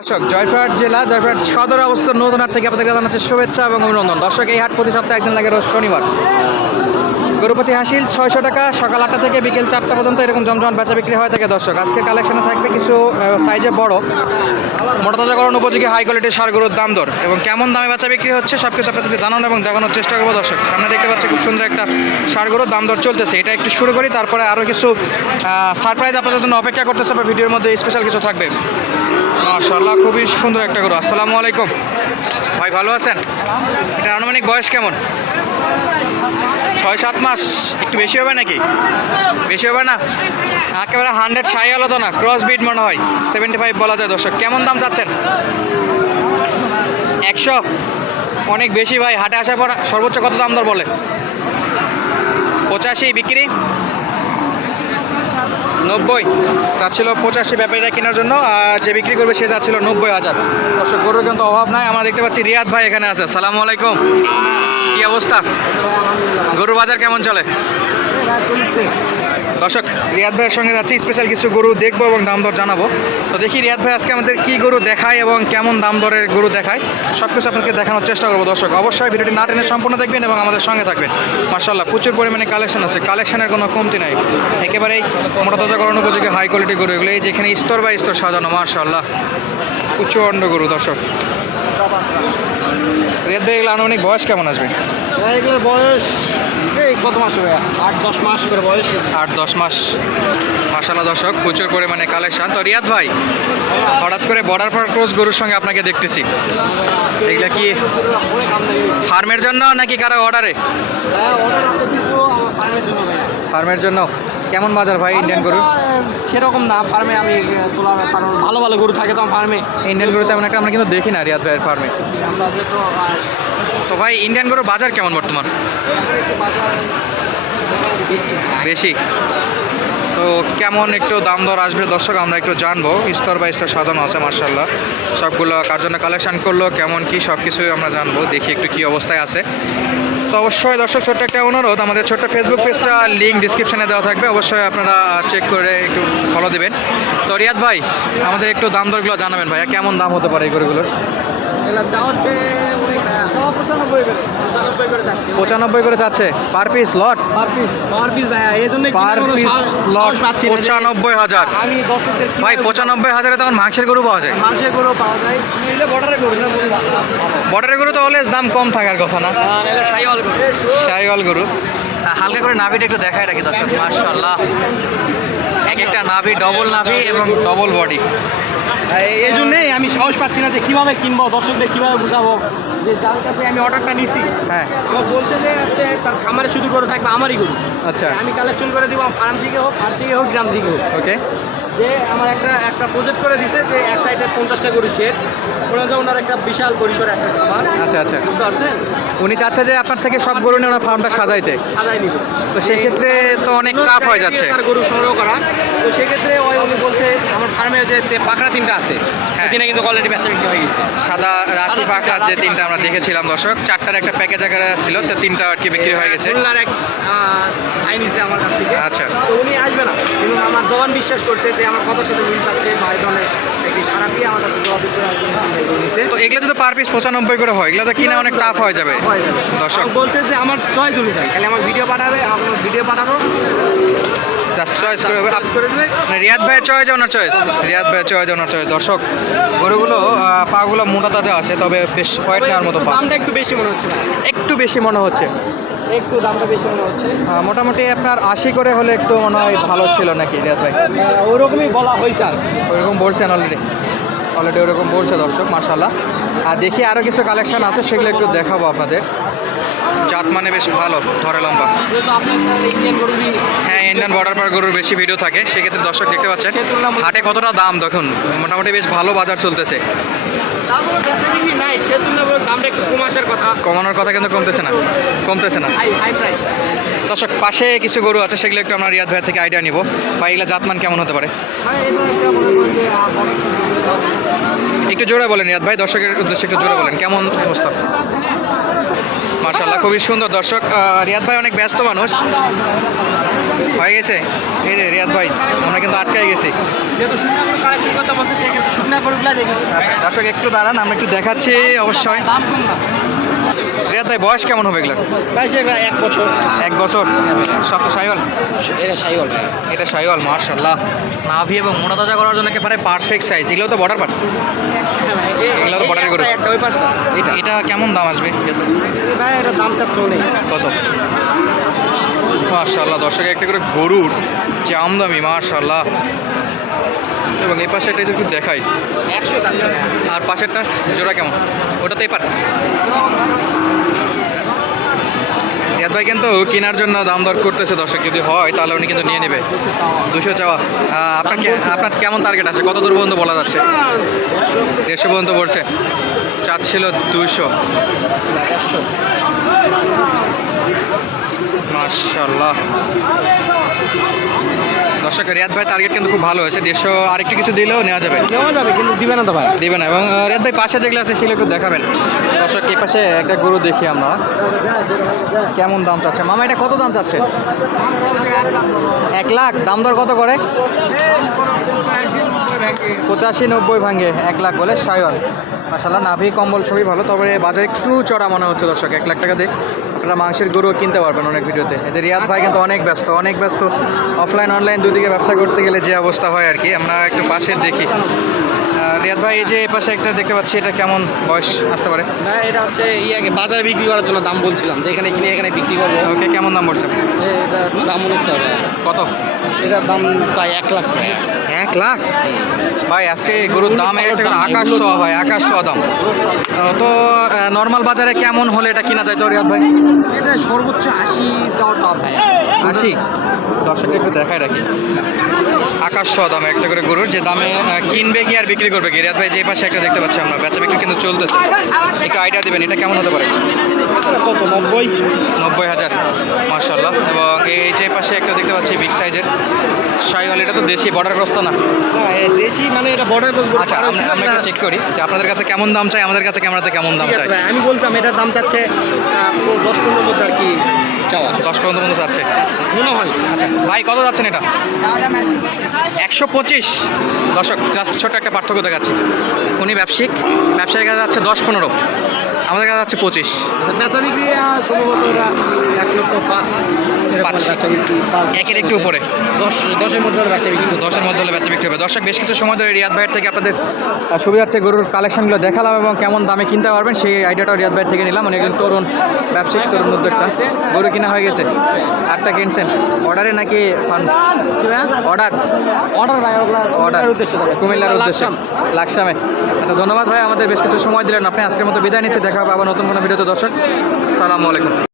দর্শক, জয়পুরহাট জেলা, জয়পুরহাট সদর অবস্থিত নতুন হাট থেকে আপনাদেরকে জানাচ্ছি শুভেচ্ছা এবং অভিনন্দন। দর্শক, এই হাট প্রতি সপ্তাহে একদিন লাগে রোজ শনিবার। গরুপতি হাসিল ছয়শো টাকা, সকাল আটটা থেকে বিকেল চারটা পর্যন্ত এরকম জমজমান বেচা বিক্রি হয়ে থাকে দর্শক। আজকে কালেকশনে থাকবে কিছু সাইজে বড়, মোটাতাজাকরণ উপযোগী হাই কোয়ালিটির সার গরুর দাম দর এবং কেমন দামে বেচা বিক্রি হচ্ছে সব কিছু আপনাদেরকে জানানো এবং দেখানোর চেষ্টা করব দর্শক। সামনে দেখতে পাচ্ছি খুব সুন্দর একটা সারগুলোর দাম দর চলতেছে। এটা একটু শুরু করি, তারপরে আরও কিছু সারপ্রাইজ আপনাদের জন্য অপেক্ষা করতেছে আপনার ভিডিওর মধ্যে স্পেশাল কিছু থাকবে। মাশাল্লাহ খুবই সুন্দর একটা গরু। আসসালামু আলাইকুম। ভাই, ভালো আছেন? এটা আনুমানিক বয়স কেমন? ছয় সাত মাস। একটু বেশি হবে নাকি? বেশি হবে না? একেবারে হান্ড্রেড সাই আলো তো না। ক্রস বিট মনে হয়। সেভেন্টি ফাইভ বলা যায় দর্শক। কেমন দাম চাচ্ছেন? একশো? অনেক বেশি ভাই। হাটে আসার পর সর্বোচ্চ কত দাম দর বলে? পঁচাশি বিক্রি? নব্বই। চাচ্ছিল পঁচাশি ব্যাপারীরা কেনার জন্য, আর যে বিক্রি করবে সে যাচ্ছিল নব্বই হাজার। দর্শক, গরুর কিন্তু অভাব নাই। আমরা দেখতে পাচ্ছি রিয়াদ ভাই এখানে আছে। সালাম আলাইকুম। কি অবস্থা? গরুর বাজার কেমন চলে? দর্শক, রিয়াদ ভাইয়ের সঙ্গে যাচ্ছি স্পেশাল কিছু গরু দেখব এবং দাম দর জানাব। তো দেখি রিয়াদ ভাই আজকে আমাদের কি গরু দেখায় এবং কেমন দাম দরের গরু দেখায়। সব কিছু আপনাকে দেখানোর চেষ্টা করব দর্শক। অবশ্যই ভিডিওটি না টেনে সম্পূর্ণ দেখবেন এবং আমাদের সঙ্গে থাকবেন। মার্শাল্লাহ প্রচুর পরিমাণে কালেকশন আছে। কালেকশনের কোনো কমতি নাই। একেবারেই মোটা তাজাকরণ উপযোগী হাই কোয়ালিটি গরু এগুলো। এই যেখানে স্তর বাই স্তর সাজানো মার্শাল্লাহ উচ্চকণ্ড গরু দর্শক। রিয়াদ ভাই, এগুলো আনুমানিক বয়স কেমন আসবে? বয়স এই কত মাস হবে? আট দশ মাস করে বয়স? আট দশ মাস। দর্শক প্রচুর পরিমাণে কালেকশন তো রিয়াদ ভাই হঠাৎ করে বর্ডার ক্রস গরুর সঙ্গে আপনাকে দেখতেছি। এগুলা কি ফার্মের জন্য নাকি কারও অর্ডারে হ্যাঁ ফার্মের জন্য? কেমন বাজার ভাই ইন্ডিয়ান গরু? সেরকম না ফার্মে আমি কারণ ভালো ভালো গরু থাকে তো ফার্মে। ইন্ডিয়ান গরু তেমন একটা আমরা কিন্তু দেখি না রিয়াদ ভাইয়ের ফার্মে। তো ভাই ইন্ডিয়ান গরু বাজার কেমন বর্তমান? বেশি। তো কেমন একটু দাম দর আসবে দর্শক আমরা একটু জানব। স্তর বাই স্তর সাজানো আছে মার্শাল্লাহ সবগুলো কার জন্য কালেকশান করল কেমন কি সব কিছুই আমরা জানব দেখি একটু কি অবস্থায় আছে। তো অবশ্যই দর্শক, ছোট্ট একটা অনুরোধ, আমাদের ছোট্ট ফেসবুক পেজটা লিঙ্ক ডিসক্রিপশনে দেওয়া থাকবে, অবশ্যই আপনারা চেক করে একটু ফলো দেবেন। তো রিয়াদ ভাই, আমাদের একটু দাম দরগুলো জানাবেন ভাইয়া, কেমন দাম হতে পারে এই গরুগুলোর? হচ্ছে পঁচানব্বই করে যাচ্ছে। পঁচানব্বই চাচ্ছে per piece lot per piece lot পঁচানব্বই হাজার। ভাই পঁচানব্বই হাজারে তখন মাংসের গরু পাওয়া যায়। মাংসের গরু পাওয়া যায়। বর্ডারের গরু তো অলওয়েজ দাম কম থাকার কথা না? সাইওয়াল গরু। শাইওয়াল গরু। হালকা করে নাভিটা একটু দেখায় রাখি দর্শক মার্শাল্লাহ এক একটা নাভি ডবল নাভি এবং ডবল বডি এই জন্যেই আমি সাহস পাচ্ছি না যে কীভাবে কিনবো দর্শকদের কীভাবে বুঝাবো যে যার কাছে আমি অর্ডারটা নিছি। হ্যাঁ। বলছে যে হচ্ছে তার খামারে শুধু গরু থাকবে আমারই গরু। আচ্ছা। আমি কালেকশন করে দিব ফার্ম থেকে হোক ফার্ম থেকে হোক গ্রাম থেকে হোক। ওকে যে আমার একটা একটা প্রজেক্ট করে দিছে যে এক সাইডে পঞ্চাশটা গরু সেট ওরা যে ওনার একটা বিশাল পরিসর একটা খামার। আচ্ছা আচ্ছা। বুঝতে পারছেন? উনি চাচ্ছে যে আপনার থেকে সব গরু নিয়ে ওনার ফার্মটা সাজাইতে সাজাই নিব। তো সেক্ষেত্রে তো অনেক টাফ হয়ে যাচ্ছে। তার গরু সংগ্রহ করা। তো সেক্ষেত্রে ওই উনি বলছে আমার ফার্মে যে পাকড়া তিনটা আছে হ্যাঁ। দিনে কিন্তু অলরেডি বেচা বিক্রি হয়ে গেছে। সাদা রাখি পাখা যে তিনটা আমরা দেখেছিলাম দর্শক চারটার একটা প্যাকেজ আকারে ছিল তো তিনটা আর কি বিক্রি হয়ে গেছে। খুলনার এক আহ, আমার কাছ থেকে। আচ্ছা। তো উনি আসবে না। কিন্তু আমার জবান বিশ্বাস করছে যে আমার কথার সাথে মিল পাচ্ছে বা এই ধরনের একটি সারা দিয়ে আমার কাছে তো এগুলো যদি পার পিস পঁচানব্বই করে হয় এগুলো তো কিনা অনেক টাফ হয়ে যাবে। দর্শক। বলছে যে আমার চয়েস অনুযায়ী খালি আমার ভিডিও পাঠাবে আমার ভিডিও পাঠাবো। জাস্ট চয়েস করে হবে। মানে রিয়াদ ভাইয়ের চয়েস ওনার চয়েস রিয়াদ ভাইয়ের চয়েস ওনার চয়েস দর্শক গরুগুলো পাগুলো মোটা তাজা আছে তবে বেশ হোয়াইট নেওয়ার মতো পা একটু বেশি মনে হচ্ছে। একটু বেশি মনে হচ্ছে। একটু দামটা বেশি মনে হচ্ছে? মোটামুটি আপনার আশি করে হলে একটু মনে হয় ভালো ছিল নাকি রিয়াদ ভাই? ওরকমই বলা হয়েছে আর কি। ওইরকম বলছেন অলরেডি অলরেডি ওরকম বলছে দর্শক মার্শাল্লাহ আর দেখি আরও কিছু কালেকশান আছে সেগুলো একটু দেখাবো আপনাদের। জাত মানে বেশ ভালো, ধরে লম্বা। হ্যাঁ ইন্ডিয়ান বর্ডার পার গরুর বেশি ভিডিও থাকে, সেক্ষেত্রে দর্শক দেখতে পাচ্ছেন, হাটে কতটা দাম দেখুন, মোটামুটি বেশ ভালো বাজার চলতেছে। কমানোর কথা কিন্তু কমতেছে না কমতেছে না। দর্শক, পাশে কিছু গরু আছে, সেগুলো একটু আমরা রিয়াদ ভাই থেকে আইডিয়া নিব। বা এগুলো জাতমান কেমন হতে পারে? একটু জোরে বলেন রিয়াদ ভাই, দর্শকের উদ্দেশ্যে একটু জোরে বলেন, কেমন অবস্থা? মার্শাল্লাহ খুবই সুন্দর দর্শক। রিয়াদ ভাই অনেক ব্যস্ত মানুষ। হয়ে গেছে? এই যে রিয়াদ ভাই আমরা কিন্তু আটকাই গেছি। দর্শক একটু দাঁড়ান আমরা একটু দেখাচ্ছি অবশ্যই। রিয়াদ ভাই বয়স কেমন হবে এগুলো এক বছর। এক বছর? সব তো সাইওয়াল? এটা সাইওয়াল। এটা সাইওয়াল মার্শাল্লাহ নাভি এবং মোটা তাজা করার জন্য একেবারে পারফেক্ট সাইজ এগুলো তো বর্ডার পার এগুলো তো ওই পাট এটা এটা কেমন দাম আসবে? ভাই এটা দাম অনেক কত? মার্শাল্লাহ দর্শক একটা করে গরুর যে আমদামি মার্শাল্লাহ এবং এই পাশে এটা একটু দেখাই। আর পাশেরটা জোড়া কেমন? ওটা তো এপার ভাই কিন্তু কেনার জন্য দাম দর করতেছে দর্শক যদি হয় তাহলে উনি কিন্তু নিয়ে নেবে। দুশো চাওয়া। আপনার আপনার কেমন টার্গেট আছে? কত দূর পর্যন্ত বলা যাচ্ছে? দেড়শো পর্যন্ত বলছে। চাচ্ছিল দুশো মার্শাল্লাহ দর্শক রিয়াদ ভাই টার্গেট কিন্তু খুব ভালো হয়েছে। দেড়শো আরেকটু কিছু দিলেও নেওয়া যাবে। নেওয়া যাবে কিন্তু দিবে না তো ভাই। দিবে না। এবং রিয়াদ ভাই পাশে যেগুলো আছে সেগুলো একটু দেখাবেন। দর্শক, এই পাশে একটা গরু দেখি আমরা। কেমন দাম চাচ্ছে? মামা, এটা কত দাম চাচ্ছে? এক লাখ? দাম দর কত করে? পঁচাশি নব্বই ভাঙে, এক লাখ বলে সায়ন। মাসাল্লাহ নাভি, কম্বল সবই ভালো, তবে বাজার একটু চড়া মনে হচ্ছে দর্শক, এক লাখ টাকা দিয়ে। আপনারা মাংসের গরু কিনতে পারবেন অনেক ভিডিওতে। এদের রিয়াদ ভাই কিন্তু অনেক ব্যস্ত অনেক ব্যস্ত। অফলাইন, অনলাইন দুদিকে ব্যবসা করতে গেলে যে অবস্থা হয় আর কি, আমরা একটু পাশে দেখি। রিয়াদ ভাই এই যে পাশে একটা দেখতে পাচ্ছি এটা কেমন বয়স আসতে পারে? না এটা হচ্ছে ইয়াকে বাজারে বিক্রি করার জন্য দাম বলছিলাম যে এখানে কিনে এখানে বিক্রি করব। ওকে কেমন দাম পড়ছে? এটা দাম হচ্ছে কত? এটার দাম চাই এক লাখ টাকা। এক লাখ? ভাই আজকে গরুর দাম একটা করে আকাশ ছোঁয়া ভাই আকাশ ছোঁয়া দাম। তো নর্মাল বাজারে কেমন হলে এটা কিনা যায় তো রিয়াদ ভাই? এটা সর্বোচ্চ আশি দেওয়ার দাম ভাই। আশি? দর্শককে একটু দেখায় রাখি। আকাশ ছোঁয়া দাম একটা করে গরুর যে দামে কিনবে কি আর বিক্রি করবে কি রিয়াদ ভাই যে পাশে একটা দেখতে পাচ্ছি আমরা। বেচা বিক্রি কিন্তু চলতেছে। একটু আইডিয়া দিবেন এটা কেমন হতে পারে? কত নব্বই নব্বই হাজার মার্শাল্লাহ এবং এই যে পাশে একটা দেখতে পাচ্ছি বিগ সাইজের শাইওয়াল এটা তো দেশি বর্ডার গ্রস্ত না? হ্যাঁ দেশি মানে এটা বর্ডার আচ্ছা আমরা একটু চেক করি যে আপনাদের কাছে কেমন দাম চাই আমাদের কাছে ক্যামেরাতে কেমন দাম চাই। আমি বলতাম এটার দাম চাচ্ছে দশ পনেরো চাওয়া দশ পর্যন্ত পর্যন্ত যাচ্ছে। মনে হয় আচ্ছা ভাই, কত যাচ্ছেন এটা? একশো পঁচিশ। দশক জাস্ট ছোট্ট একটা পার্থক্য দেখাচ্ছি। উনি ব্যবসায়িক। ব্যবসায়ীর কাছে যাচ্ছে দশ পনেরো। আমাদের কাছে যাচ্ছে পঁচিশ। লক্ষ পাঁচ পাঁচ। একের একটু উপরে। দশ দশের মধ্যে ওরা বেচা বিক্রি দশের মধ্যে হলে বেচা বিক্রি হবে। দর্শক বেশ কিছু সময় ধরে রিয়াদ ভাইয়ের থেকে আপনাদের সুবিধার্থে গরুর কালেকশনগুলো দেখালাম এবং কেমন দামে কিনতে পারবেন সেই আইডিয়াটাও রিয়াদ ভাইয়ের থেকে নিলাম। উনি একজন তরুণ ব্যবসায়িক তরুণ উদ্যোক্তা। গরু কিনা হয়ে গেছে। আটটা কিনছেন। অর্ডারে নাকি অর্ডার। অর্ডার ভাই অর্ডার। কুমিল্লার উদ্দেশ্যে কুমিল্লার উদ্দেশ্যে। লাকসাম। লাকসামে। আচ্ছা ধন্যবাদ ভাই আমাদের বেশ কিছু সময় দিলেন। আপনি আজকের মতো বিদায় নিচ্ছি। দেখা হবে আবার নতুন কোনো ভিডিওতে। দর্শক সালামু আলাইকুম।